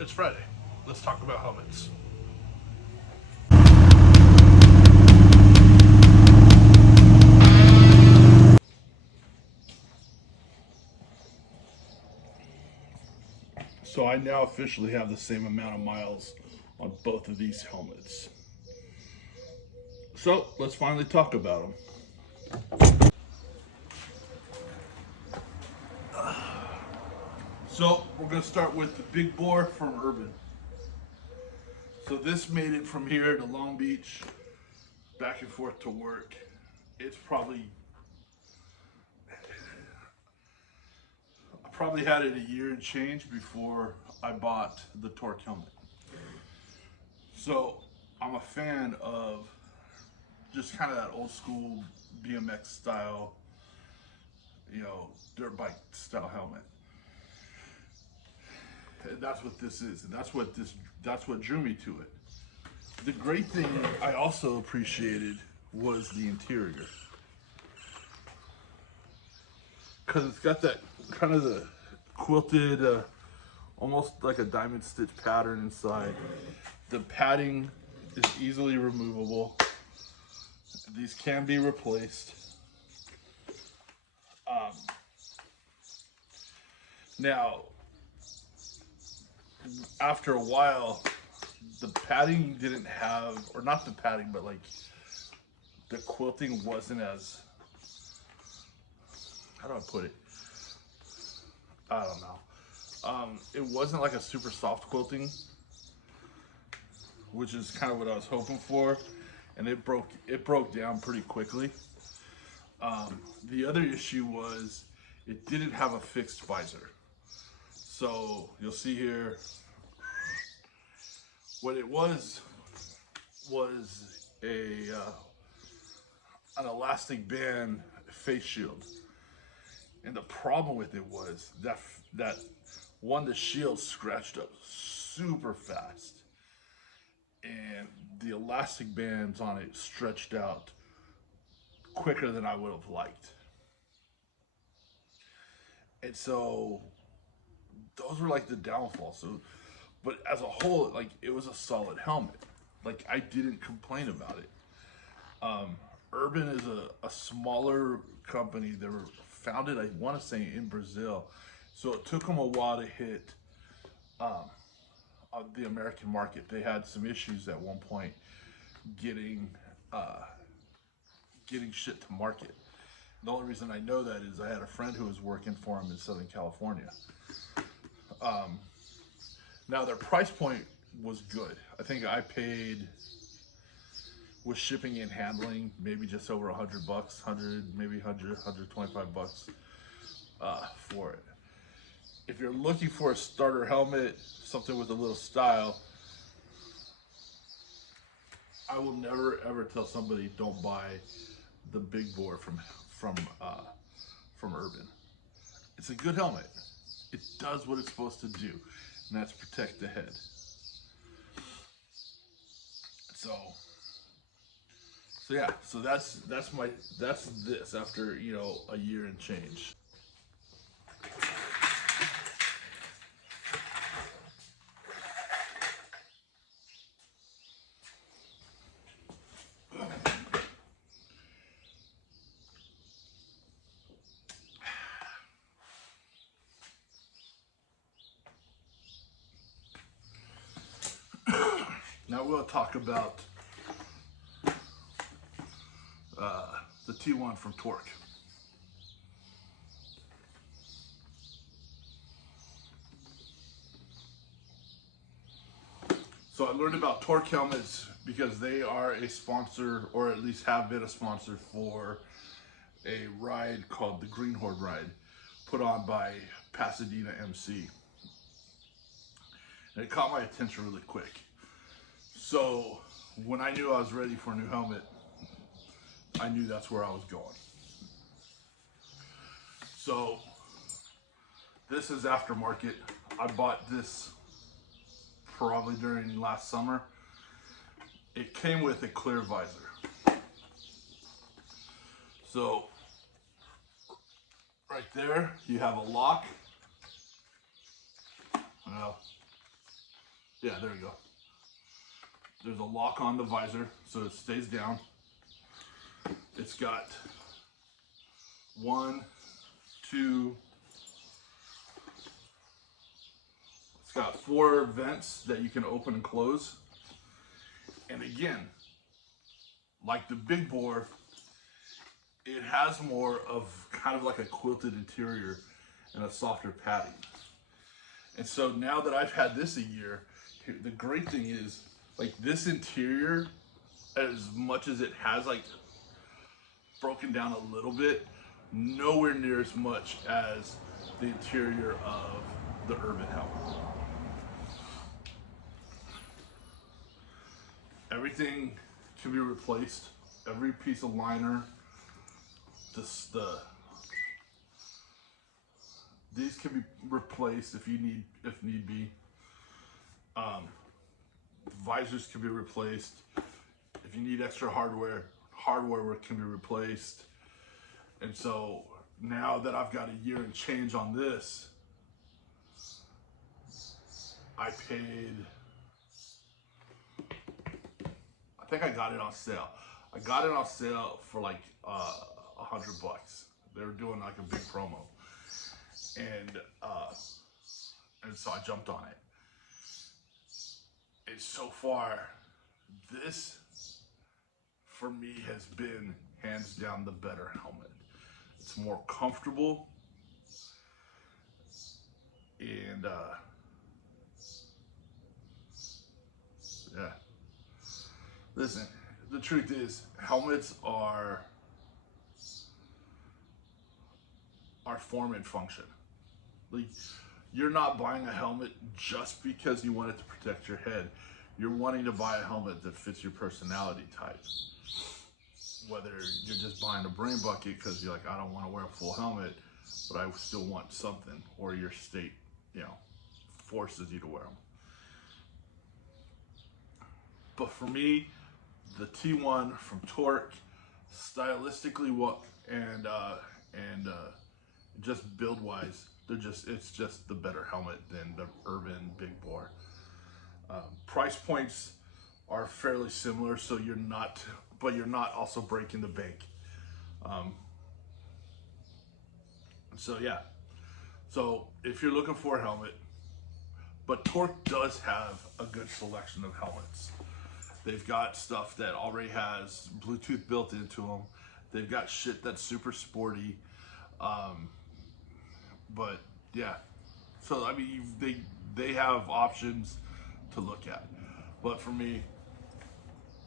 It's Friday. Let's talk about helmets. So I now officially have the same amount of miles on both of these helmets. So let's finally talk about them. So we're going to start with the Big Bore from Urban. So this made it from here to Long Beach, back and forth to work. It's probably, I probably had it a year and change before I bought the TORC helmet. So I'm a fan of just kind of that old school BMX style, dirt bike style helmet. And that's what this is, and that's what drew me to it. The great thing I also appreciated was the interior, because it's got that kind of the quilted, almost like a diamond stitch pattern inside. The padding is easily removable. These can be replaced. Now, after a while, the padding didn't have, or not the padding, but like the quilting wasn't as, how do I put it? I don't know. It wasn't like a super soft quilting, which is kind of what I was hoping for, and it broke down pretty quickly. The other issue was it didn't have a fixed visor. So you'll see here, what it was a an elastic band face shield, and the problem with it was that one, the shield scratched up super fast, and the elastic bands on it stretched out quicker than I would have liked. And so those were like the downfall. So, but as a whole, like, it was a solid helmet. Like, I didn't complain about it. Urban is a smaller company. They were founded, I want to say, in Brazil. So it took them a while to hit the American market. They had some issues at one point getting shit to market. The only reason I know that is I had a friend who was working for them in Southern California. Now their price point was good. I think I paid, with shipping and handling, maybe just over $100, 100, maybe 100, $125 for it. If you're looking for a starter helmet, something with a little style, I will never ever tell somebody don't buy the Big Bore from Urban. It's a good helmet. It does what it's supposed to do, and that's protect the head. So yeah, so that's this after a year and change. Now we'll talk about the T1 from TORC. So I learned about TORC helmets because they are a sponsor, or at least have been a sponsor, for a ride called the Green Horde Ride, put on by Pasadena MC. And it caught my attention really quick. So when I knew I was ready for a new helmet, I knew that's where I was going. So this is aftermarket. I bought this probably during last summer. It came with a clear visor. So right there, you have a lock. Well, Yeah, there we go. There's a lock on the visor, so it stays down. It's got 1, 2, it's got 4 vents that you can open and close. And again, like the big bore, it has more of kind of like a quilted interior and a softer padding. And so now that I've had this a year, the great thing is, like, this interior, as much as it has like broken down a little bit, nowhere near as much as the interior of the Urban helmet. Everything can be replaced. Every piece of liner, these can be replaced if need be. Visors can be replaced. If you need extra hardware can be replaced. And so now that I've got a year and change on this, I think I got it on sale. I got it on sale for like $100. They were doing like a big promo, and so I jumped on it. And so far, this for me has been hands down the better helmet. It's more comfortable, and yeah. Listen, the truth is, helmets are form and function. Like, you're not buying a helmet just because you want it to protect your head. You're wanting to buy a helmet that fits your personality type. Whether you're just buying a brain bucket because you're like, I don't want to wear a full helmet, but I still want something, or your state, forces you to wear them. But for me, the T1 from TORC, stylistically, and just build wise, it's just the better helmet than the Urban Big Bore. Price points are fairly similar, so you're not also breaking the bank. So yeah, so if you're looking for a helmet, but TORC does have a good selection of helmets. They've got stuff that already has Bluetooth built into them. They've got shit that's super sporty. But yeah, so I mean, they have options to look at. But for me,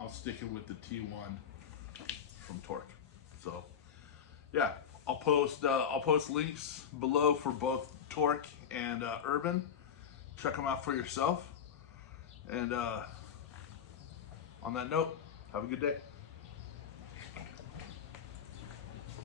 I'm sticking with the T1 from TORC. So yeah, I'll post links below for both TORC and Urban. Check them out for yourself. And on that note, have a good day.